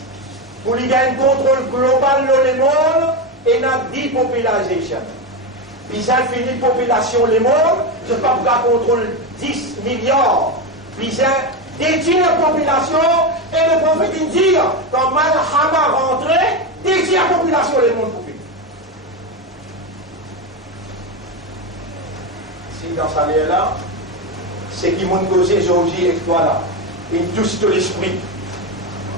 pour lui gagner un contrôle global dans le monde, et n'a 10 populations. Puis ça finit population le monde, je ne sais pas pourquoi contrôle 10 milliards. Puis ça détient la population, et le prophète dit, quand Malhama rentrait, détient la population le monde pour si dans sa vie là, c'est qui m'ont causé aujourd'hui avec toi là, il touche de l'esprit.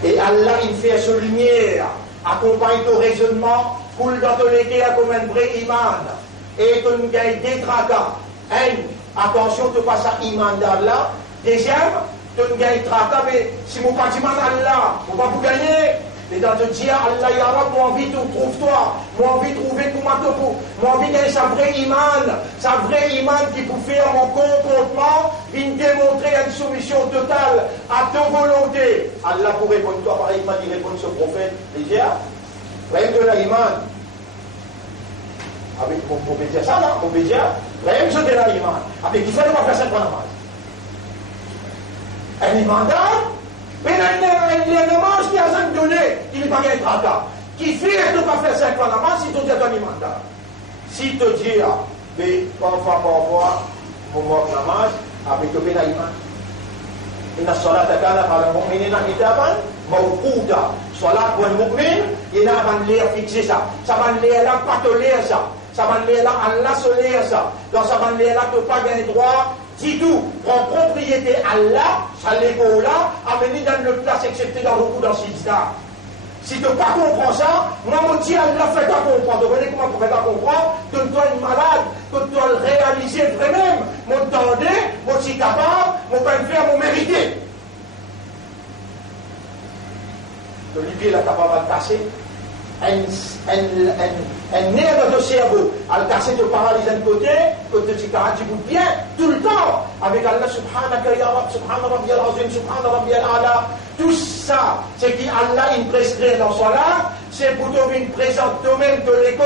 Et Allah, il fait sa lumière, accompagne ton raisonnement, coule dans ton équerre comme un vrai iman. Et tu ne gagnes des tracas. Attention, tu passes à iman là. Deuxième, tu ne gagnes tracas, mais si vous ne pas Allah, vous ne pouvez pas gagner. Et dans te dire, Allah ya Rab, moi envie de trouve-toi, moi envie de trouver comment te pour, moi envie d'être sa vraie iman qui peut faire mon comportement, vient démontrer une soumission totale à ta volonté. Allah pour répondre toi, pareil, il m'a dit répondre ce prophète, déjà, rien de la iman. Avec mon dire ça là, mon dire, rien de la iman. Avec qui ça ne va faire 5 fois namaz. Un imandat, mais il y a un namaz qui a 5 données, qui n'est pas un tracas. Qui fait de ne pas faire 5 fois namaz si tu dis à ton imandat. Si tu dis, mais parfois, mon mot namaz, avec le pénal iman. Inna salata kana ala mu'minina kitaban mawquta. Salat wal mu'min, il a un lire fixé ça. Ça va lire là, pas te lire ça. Ça va lire là, Allah se lire ça. Dans ça va lire là, tu n'as pas gagné droit. Si tout prend propriété Allah, ça l'égo là, amené dans le place excepté dans le coup dans Sista. Si tu ne comprends pas ça, moi, je dis Allah fait pas comprendre. Vous voyez comment vous faites pas comprendre? Donne-toi une malade, donne-toi le réaliser vraiment. Mon tendez, mon si capable, mon pas le faire, mon mérité. Olivier, là, capable de casser. Un nerf de ton cerveau, al casser te paralyse d'un côté, que tu bout bien, tout le temps, avec Allah subhanaka ya Rab, subhana rabbiyal azim, subhana rabbiyal ala. Tout ça, c'est qu'Allah il prescrit dans son âme, c'est pour te une présence toi-même de l'école,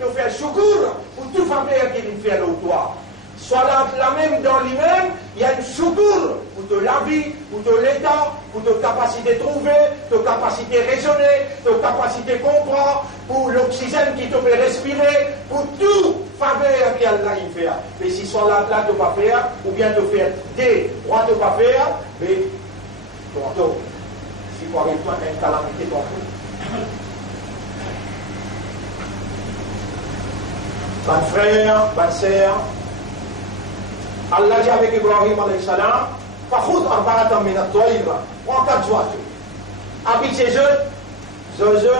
te faire choukour, pour tout faire qu'il fait là au toi. Soit là même dans lui-même, il y a une choukour pour te la vie, pour te l'état, pour ta capacité de trouver, ta capacité de raisonner, ta capacité de comprendre, pour l'oxygène qui te fait respirer, pour tout faveur qu'Allah il fait. Mais si soit là tu ne pas faire, ou bien te faire des droits de pas faire, mais tantôt, si tu arrives toi, une calamité ton fou. Bonne frère, bonne sœur, Allah dit avec Ibrahim alayhi salam, فَخُذْ أَرْبَعَةً مِنَ الطَّيْرِ prends 4 oiseaux. Habite ces Zozo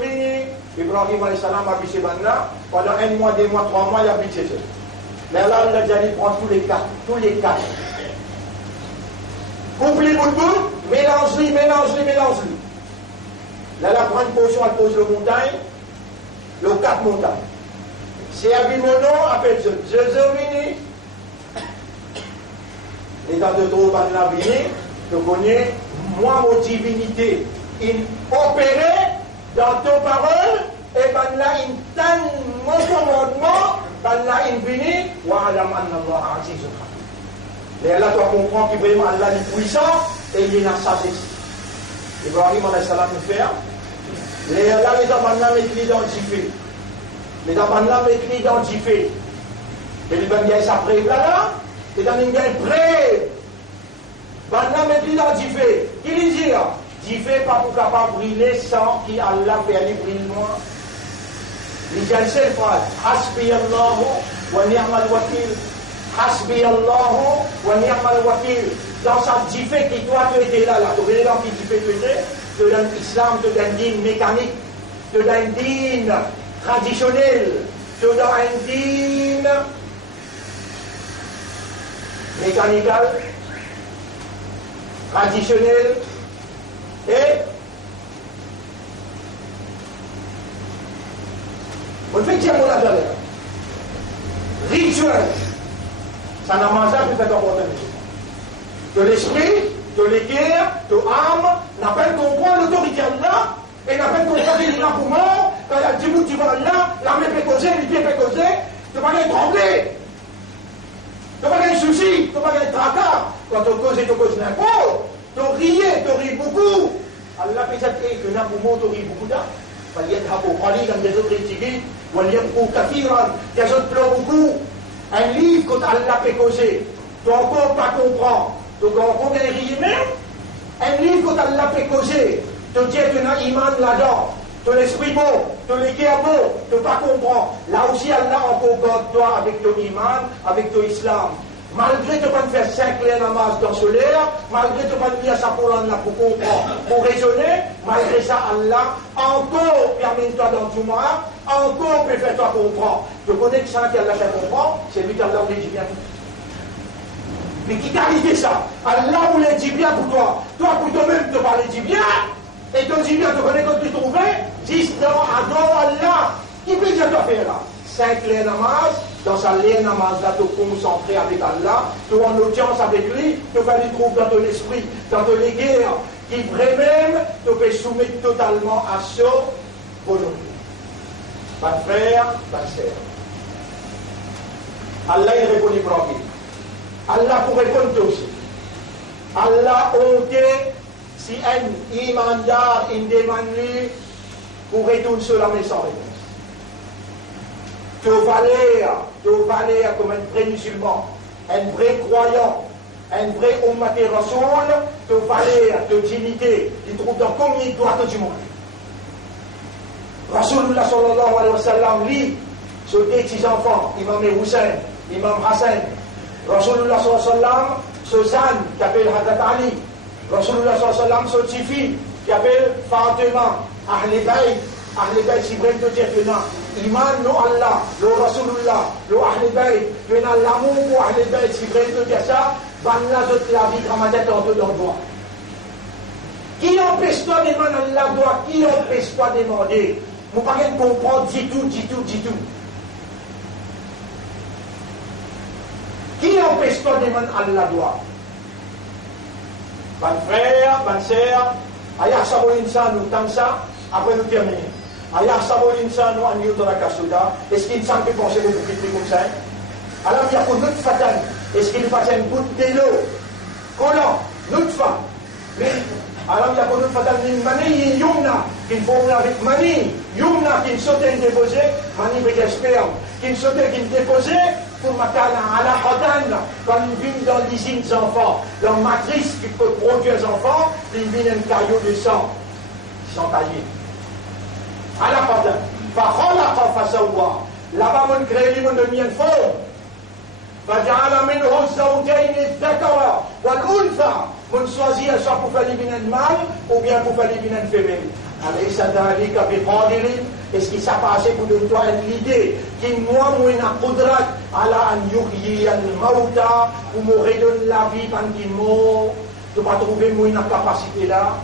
vini, Ibrahim alayhi salam habite ces bandes-là, pendant 1 mois, 2 mois, 3 mois, il habite ces œufs. Mais là, Allah dit, prend tous les 4. Coupe les bouts de bout, mélange-les. Là, la prend une potion, elle pose le montagne, le 4 montagnes. C'est Abimono, appelle Zozo vini. Et dans de trop de la vie, tu connais, moi, mon divinité, il opérait dans tes paroles, et ben là, il donne mon commandement, ben là, il vient, wa alam anna Allah azizun hakim. Et là, tu comprends que vraiment Allah est puissant, et il est dans sa sagesse. Ibrahim alayhi salam nous fait, là, les amans mettent l'identifié. Les amans mettent l'identifié. Et les bannières s'apprêtent là, et dans une guerre brève, maintenant, mais l'identifié. Qui lui dit, Dieu pas pour capable de briller sans qui Allah fait aller briller moi. Il dit une seule phrase, Hasbi Allahu wa ni'mal wakil. Hasbi Allahu wa ni'mal wakil. Dans sa diffé qui toi tu étais là, tu veux dans qui diffé tu étais, tu donnes l'islam, tu donnes dîne mécanique, tu donnes dîne traditionnel, tu donnes dîne mécanical, traditionnel et on fait dire mon adresse rituel, ça n'a mangé plus fait comportement de l'esprit, de l'équerre, de l'âme, n'a pas comprendre l'autorité là et n'a pas comprendre qu'il est là pour mort quand il y a 10 bouts qui vont là, la main peut causer, les pieds peut causer, tu vas aller trembler. Tu n'as pas de souci, tu n'as pas de tracas. Quand tu causes n'importe, tu ris beaucoup. Allah peut dire que tu n'as pas ris beaucoup d'art. Il y a des autres critiques, il y a beaucoup des autres pleurent beaucoup. Un livre que Allah peut causer, tu n'as encore pas comprendre. Tu n'as encore bien rire même. Un livre que Allah peut causer, tu dis que tu as iman là-dedans. Ton esprit bon, ton équerre bon, tu ne pas comprendre. Là aussi, Allah encore garde toi avec ton iman, avec ton islam. Malgré que tu ne pas faire 5 clés namaz dans ce l'air, malgré que tu ne pas lire ça pour comprendre, pour raisonner, malgré ça, Allah encore permet-toi dans tout monde, encore peut faire toi comprendre. Tu connais que ça qu'Allah fait comprendre, c'est lui qui Allah dit bien tout. Mais qui qualité ça? Allah voulait dire bien pour toi. Toi, pour toi-même, te parler dit bien. Et te dit bien, te connais quand tu trouvais. Dis non, adore Allah. Qui peut dire toi faire là? 5 les namaz. Dans sa les namaz là, te concentrer avec Allah. Tu en audience avec lui. Tu vas lui trouver dans ton esprit, dans ton guerres. Qui vraiment te peut soumettre totalement à sa volonté. Pas de frère, pas de sœur. Allah il répond Ibrahim. Allah pour répondre aussi. Allah honte si un imandar in demande pour retourner sur la maison sans réponse. Tu valais comme un vrai musulman, un vrai croyant, un vrai ummat rasoul, tu valais de dignité, tu trouves dans combien de droits du monde. Rasulullah sallallahu alayhi wa sallam lit sur des petits enfants, Imam Hussein, Imam Hassan. Rasulullah sallallahu alayhi wa sallam, ce Zan qui appelle Hadrat Ali. Rasulullah sallallahu alayhi wa sallam, ce Tifi qui appelle Fatima. Ahle Bayt, si bref de dire que non, Iman, non Allah, le Rasulullah, le Ahle Bayt, que non l'amour pour Ahle Bayt, si bref de dire ça, van là, la vie dramatique en deux endroits. Qui empêche toi de demander Allah doit, qui empêche toi de demander? Vous ne pouvez pas comprendre, dis tout. Qui empêche toi de demander Allah doit? Ban frère, ban sœur, ayah sabol insan nous tant ça, après nous terminer. Ayah sabol insan nous en yutara kasuda, est-ce qu'il s'en fait penser beaucoup plus comme ça? Alors il y a pour notre fatan, est-ce qu'il passe un bout de l'eau? Collant, notre femme. Alors il y a pour notre fatan une manie yumna, qui forme avec manie, yumna qui saute et déposé, manie avec sperme, qui saute et qui déposé, pour matin à la rodane, quand ils viennent dans l'usine des enfants, leur matrice qui peut produire les enfants, ils viennent un caillot de sang, ils sont taillés. À la rodane, là-bas, on crée les mondes de mien fort. فجعل منه الزوجين الذكر والأنثى من choisit soit pour faire l'éliminer le mâle ou bien pour faire l'éliminer le féminin. أليس ذلك بقادر est-ce qu'il s'est passé pour donner toi l'idée qui moi n'a قدرة على أن يحيي الموتى pour me redonner la vie quand il mort tu vas trouver moi une capacité là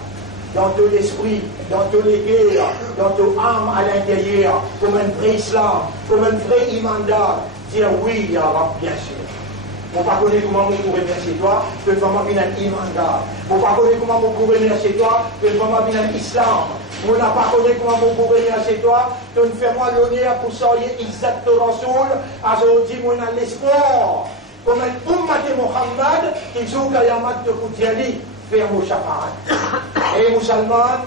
dans ton esprit, dans ton guerres, dans ton âme à l'intérieur, comme un vrai islam, comme un vrai imandar, dire oui, ya Rab, bien sûr. Vous ne connaissez pas comment vous pouvez remercier toi, que le femme vient un imandar. Vous ne connaissez pas comment vous pouvez remercier toi, que le femme vient un islam. Vous ne connaissez pas comment vous pouvez remercier toi, que nous faisons l'honneur pour soyez exact au Rasoul, à aujourd'hui, nous avons l'espoir. Comme un ummat de Muhammad, qui joue Kayamat de Koudjali. Faire mon shafaat. Et musulman,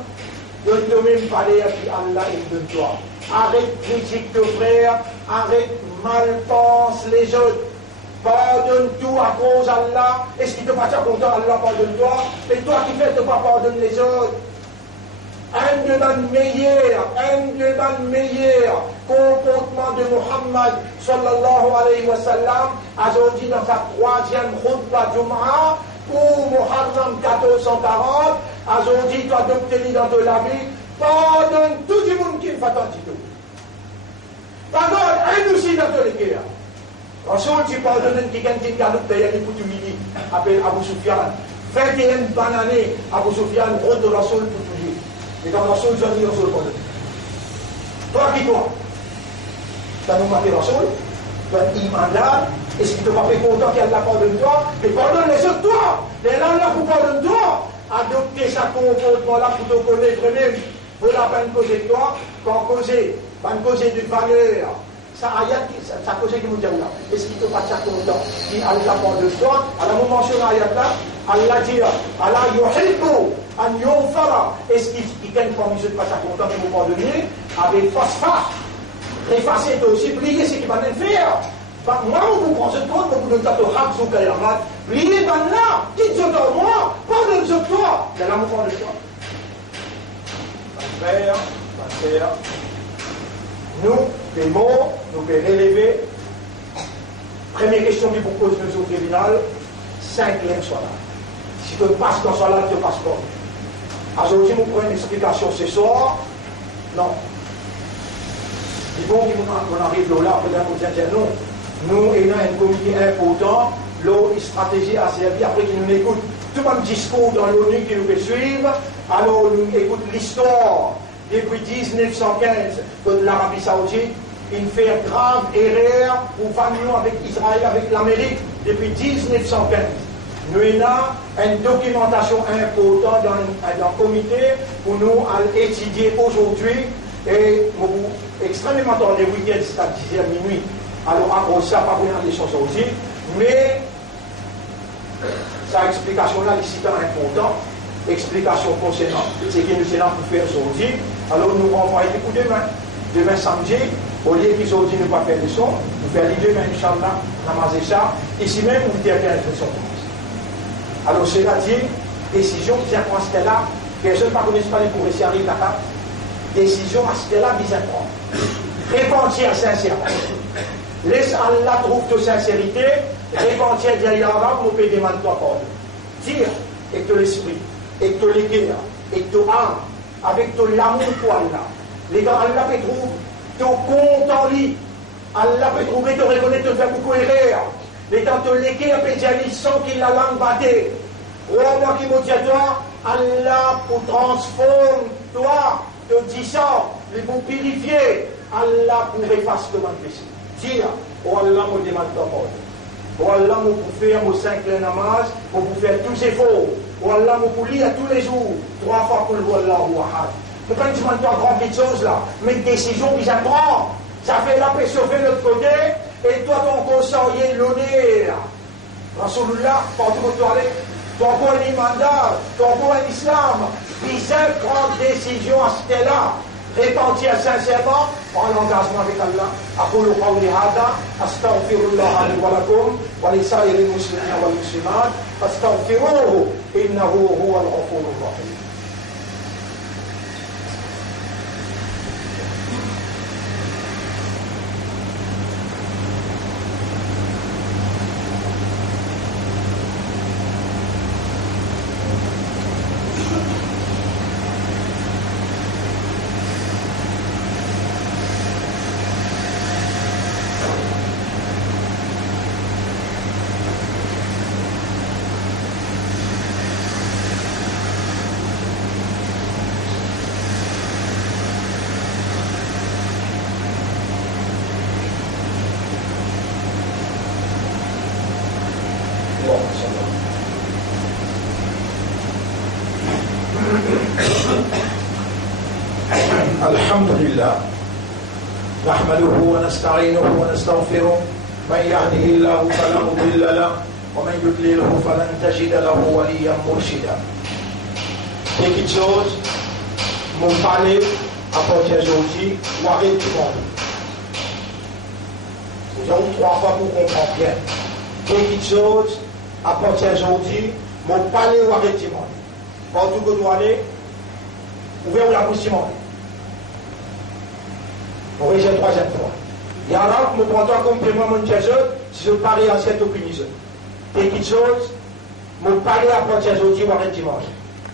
de même parler à Allah et de toi. Arrête critique de frère, arrête mal pense les autres. Pardonne tout à cause d'Allah. Est-ce qu'il te passe content Allah pardonne toi? Et toi qui fais ne pas pardonner les autres. Un de nos meilleurs comportements de Muhammad sallallahu alayhi wa sallam, aujourd'hui dans sa 3e khutbah Jum'a, pour Muharram 1440, aujourd'hui, tu as obtenu dans ton vie, pardonne tout le monde qui ne fait pas tout. Pardonne un aussi dans ton guerre. Ensuite, tu pardonnes quelqu'un qui a payé pour tout midi, appelle Abu Sufyan. 21 bananes, Abu Sufyan, route de Rasoul pour tout dire. Et dans Rasoul, j'en dis Rasoul pardonne. Toi qui toi? Tu as nous marqué Rasoul, tu as imandar. Est-ce qu'il ne te pas fait content qu'elle la pardonne toi? Mais pardonne les autres toi. Les langues là pour pardonner toi. Adopter sa comportement là pour te connaître même. Pour la peine causer toi. Quand causer, pas causer de valeur. Ça ayat, ça causer qui nous dit là. Est-ce qu'il ne te pas content? Si Allah pardonne toi, alors on mentionne ayat là, Allah dit, Allah yuhibbu an yunfara. Est-ce qu'il y a une permission de pas content de vous pardonner? Avec face-face. Effacer toi aussi, plier ce qu'il va nous faire. Moi, vous pensez compte, vous ne t'avez pas de Kayamat. Pliez dans là, dites-le dans moi, pardonne-le toi. C'est l'amour de toi. Ma frère, nous, les mots, nous pouvons relever. Première question qui vous pose au tribunal, 5e soir là. Si tu passes dans ce soir là, tu ne passes pas. Aujourd'hui, vous prenez une explication ce soir. Non. Il faut qu'on arrive là, peut-être qu'on dit non. Nous ayons un comité important, l'eau, une stratégie a servi après qu'ils nous écoutent tout un discours dans l'ONU qui nous fait suivre. Alors, nous écoute l'histoire depuis 1915 de l'Arabie Saoudite. Il fait grave erreur pour venir avec Israël, avec l'Amérique, depuis 1915. Nous avons une documentation importante dans le comité pour nous étudier aujourd'hui. Et nous extrêmement dans les week-ends, c'est à 10h minuit. Alors, après ça, pas bien les choses aussi. Mais, sa explication-là, c'est important. Explication concernant ce que nous sommes pour faire aujourd'hui. Alors, nous renvoyons les coups demain samedi. Au lieu qu'aujourd'hui ne pas faire les sons, nous faisons les demain, Inch'Allah, namazer ça. Ici même, vous dites bien les sons. Alors, c'est-à-dire, décision qui vient à ce là, personne ne connaît pas les cours ici, arrive là, décision à ce là, bien prendre. Repentir sincèrement. Laisse Allah trouve de sincérité, repentir derrière Allah, nous peut demander toi encore. Dire, avec ton esprit, avec ton l'équerre, avec ton âme, avec ton l'amour pour Allah. Les gars, Allah peut trouver ton compte en lit. Allah peut trouver, te reconnaître, te faire beaucoup erreur. Mais dans ton l'équerre, peut dire, ils sont qu'il la langue battée. Roi-moi qui me dit à toi, Allah pour transformer toi, te disant, les pour purifier. Allah pour effacer ton péché. Dire, oh Allah, me demande ta parole. Oh Allah, me pour faire mon 5 namaz, pour faire tous ces efforts. Oh Allah, me pour lire tous les jours, 3 fois pour le Allah ou Ahad. Ne pas demander toi grand petites choses là, mais une décision qu'ils apprennent. Ça fait la paix sauver notre côté, et toi ton conseiller l'honneur. Rasulullah, partout où tu allais, ton encore un imandat, ton encore un islam, ils prennent décision à ce là. Repentir sincèrement en engagement avec Allah. أقول قولي هذا أستغفر الله لي ولكم ولسائر المسلمين والمسلمات فاستغفروه إنه هو الغفور الرحيم. الحمد لله نحمده ونستعينه ونستغفره من يهده الله فلا مضل له ومن يضلله فلن تجد له وليا مرشدا. Quelque chose, mon palais apporte aujourd'hui, ou arrête du monde. Nous avons 3 fois pour comprendre bien. Quelque chose apporte aujourd'hui, mon palais ou arrête du monde. Partout que vous allez, ouvrez la bouche du monde. On rejette 3e fois. Il y a là, je prends toi comme témoin mon Jésus, si je parie à cette opinion. Quelque chose, mon pari à partir d'aujourd'hui, ou arrête dimanche.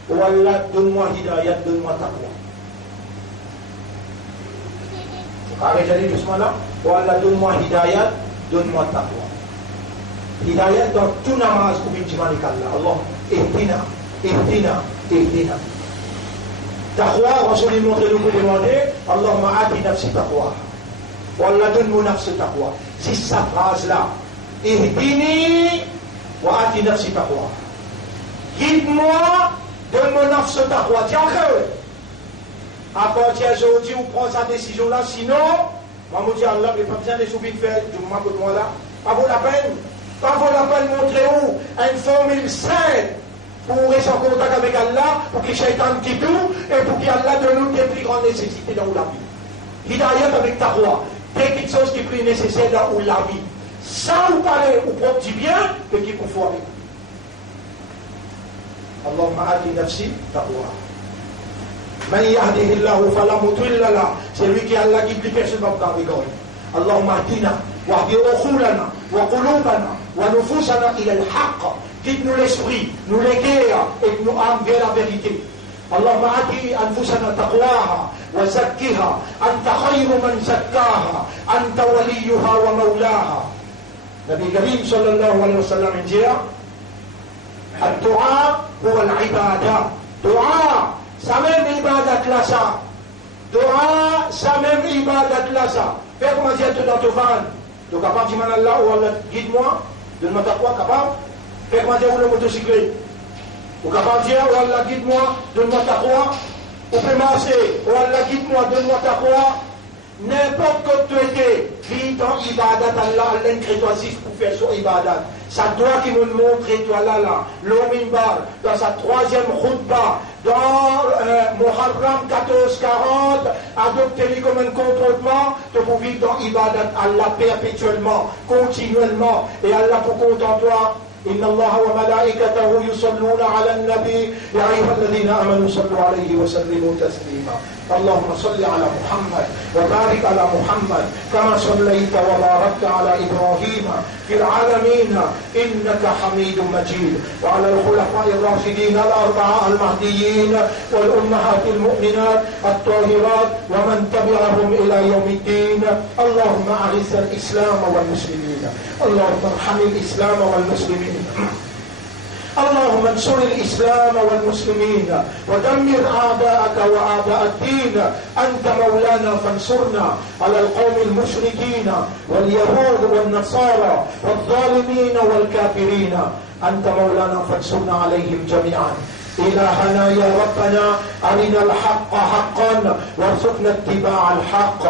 Oh Allah, donne-moi hidayat, donne-moi taqwa. Arrêtez doucement là. Oh Allah, donne-moi hidayat, donne-moi taqwa. Hidayat dans tout namaz ou bin dimanche Allah. Allah, ihdina, ihdina, ihdina. Taqwa, Rasul lui montre nous pour demander, Allahumma ati nafsi taqwa. Wallah donne-moi nafsi taqwa. C'est sa phrase là. Ihdini wa ati nafsi taqwa. Guide-moi, donne-moi nafsi taqwa. Tiens encore. À partir d'aujourd'hui, on prend sa décision là, sinon, moi je dis Allah, mais pas besoin de soubines faire, du moment que moi là, pas vaut la peine. Pas vaut la peine de montrer où une formule saine. Pour rester en contact avec Allah, pour qu'il shaitan quitte tout, et pour qu'Allah donne nous des plus grandes nécessités dans la vie. Hidayat avec taqwa, quelque chose qui est plus nécessaire dans la vie. Sans vous parler ou propre du bien, et qui pour foirer. Allahumma ati nafsi taqwa. Man yahdihillahu fala mudilla lahu. C'est lui qui Allah guide les personnes dans le rigoler. Allahumma ahdina, wa ahdi ukhulana, wa qulubana, wa nufusana ila al-haqq. Guide-nous l'esprit, nous l'équerre et nous âmes vers la vérité. Allahumma ati anfusana taqwaha wa zakkiha anta khayru man zakkaha anta waliyuha wa mawlaha. Nabi Karim sallallahu alaihi wasallam dia الدعاء هو العبادة. دعاء سمم عبادة لسا. دعاء سمم عبادة لسا. Fais comment dire tout dans ton van. Tu es capable de dire Allah ou Allah guide-moi. Donne-moi ta foi capable. Fais comment dire le motocyclette. Tu es capable de dire oh Allah guide-moi. Donne-moi ta foi. Ou peut marcher. Oh Allah guide-moi. Donne-moi ta foi. N'importe quoi tu étais, vis dans ibadat Allah, l'incrétoisif pour faire son ibadat. Ça doit qui nous montre, toi là, l'Omimbar, dans sa troisième khutbah, dans Muharram 1440, adoptez-les comme un comportement, de pour vivre dans ibadat Allah perpétuellement, continuellement, et Allah pour compte en toi. إن الله وملائكته يصلون على النبي يا أيها الذين آمنوا صلوا عليه وسلموا تسليما اللهم صل على محمد وبارك على محمد كما صليت وباركت على إبراهيم في العالمين إنك حميد مجيد وعلى الخلفاء الراشدين الأربعة المهديين والأمهات المؤمنات الطاهرات ومن تبعهم إلى يوم الدين اللهم أعز الإسلام والمسلمين اللهم ارحم الإسلام والمسلمين اللهم انصر الإسلام والمسلمين ودمر أعداءك وأعداء الدين أنت مولانا فانصرنا على القوم المشركين واليهود والنصارى والظالمين والكافرين أنت مولانا فانصرنا عليهم جميعا إلهنا يا ربنا أرنا الحق حقا وارزقنا اتباع الحق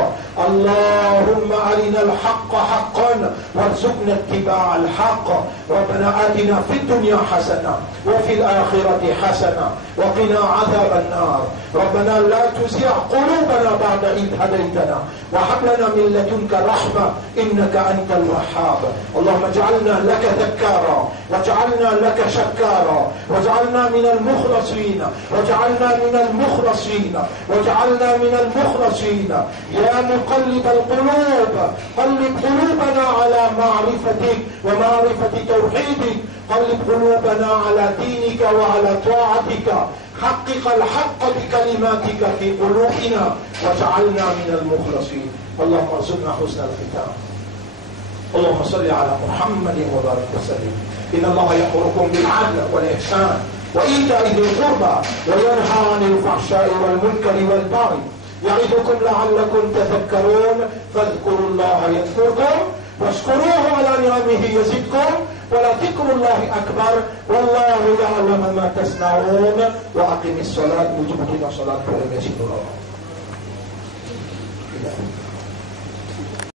اللهم أرنا الحق حقا وارزقنا اتباع الحق ربنا آتنا في الدنيا حسنة وفي الآخرة حسنة وقنا عذاب النار ربنا لا تزغ قلوبنا بعد إذ هديتنا وهب لنا من لدنك رحمة إنك أنت الوهاب اللهم اجعلنا لك ذكارا واجعلنا لك شكارا واجعلنا من المخلصين واجعلنا من المخلصين واجعلنا من المخلصين يا مقلب القلوب قلب قلوبنا على معرفتك ومعرفة توحيدك قلب قلوبنا على دينك وعلى طاعتك حقق الحق بكلماتك في قلوبنا واجعلنا من المخلصين اللهم ارزقنا حسن الختام اللهم صل على محمد وبارك وسلم إن الله يأمركم بالعدل والإحسان وإيتاء ذي القربى وينهى عن الفحشاء والمنكر والبغي يعظكم لعلكم تذكرون فاذكروا الله يذكركم واشكروه على نعمه يزدكم ولذكر الله أكبر والله يعلم ما تصنعون وأقم الصلاة وجبت إلى صلاة ولم يزد الله